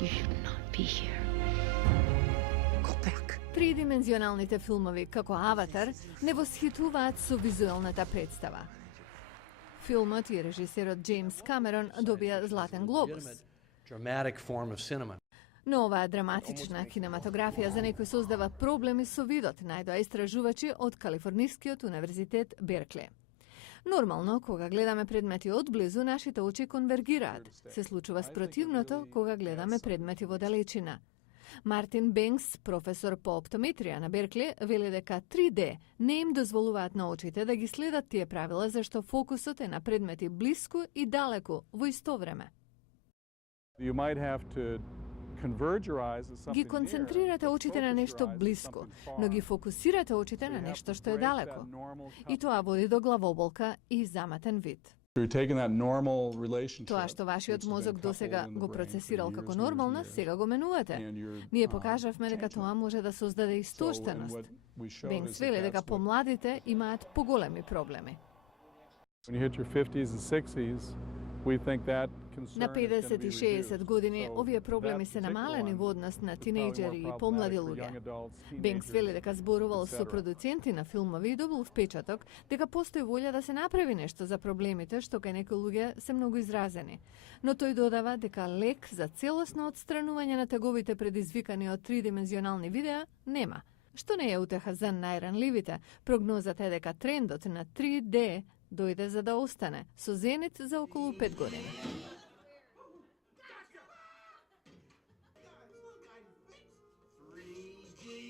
You should not be here. Go back. Тридимензионалните филмови, како Аватар, не восхитуваат со визуелната представа. Филмот и режисерот Джеймс Камерон добија Златен глобус. Dramatic form of cinema. Но оваа драматична кинематографија за некој создава проблеми со видот, најдоа истражувачи од Калифорнискиот универзитет Беркле. Нормално, кога гледаме предмети одблизу, нашите очи конвергираат. Се случува спротивното кога гледаме предмети во далечина. Мартин Бенкс, професор по оптометрија на Беркле, вели дека 3D не им дозволуваат на очите да ги следат тие правила зашто фокусот е на предмети блиску и далеку во исто време. You might have to converge your eyes at something Ги концентрирате очите на нешто блиско, но ги фокусирате очите на нешто што е далеко. И тоа води до главоболка и заматен вид. Тоа што вашиот мозок досега го процесирал како нормално, сега го менувате. Ние покажавме дека тоа може да создаде истоштеност. Бенкс вели дека помладите имаат поголеми проблеми. На 50 и 60 години овие проблеми се намалени во однос на тинејџери и помлади луѓе. Бенкс вели дека зборувал со продуценти на филмови и добил впечаток дека постои волја да се направи нешто за проблемите што кај некои луѓе се многу изразени. Но тој додава дека лек за целосно отстранување на теговите предизвикани од тридимензионални видеа нема. Што не е утеха за најранливите, прогнозата е дека трендот на 3D дојде за да остане, со зенит за околу 5 години.